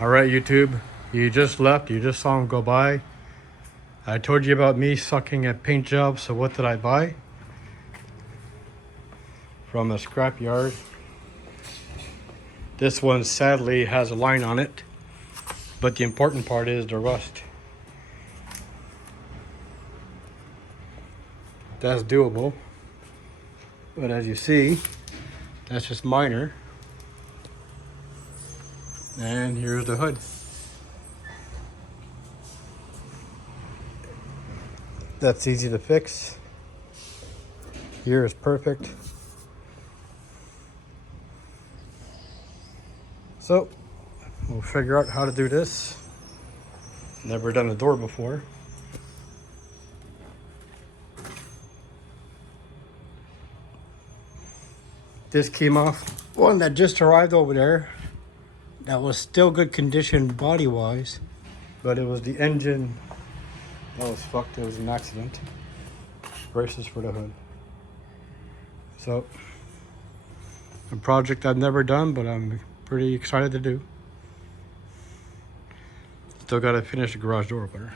All right, YouTube, you just left. You just saw him go by. I told you about me sucking at paint jobs. So what did I buy? From a scrapyard. This one sadly has a line on it, but the important part is the rust. That's doable, but as you see, that's just minor. And here's the hood. That's easy to fix. Here is perfect. So we'll figure out how to do this. Never done a door before. This came off one that just arrived over there. That was still good condition body-wise, but it was the engine that was fucked. It was an accident. Braces for the hood. So, a project I've never done, but I'm pretty excited to do. Still got to finish the garage door opener.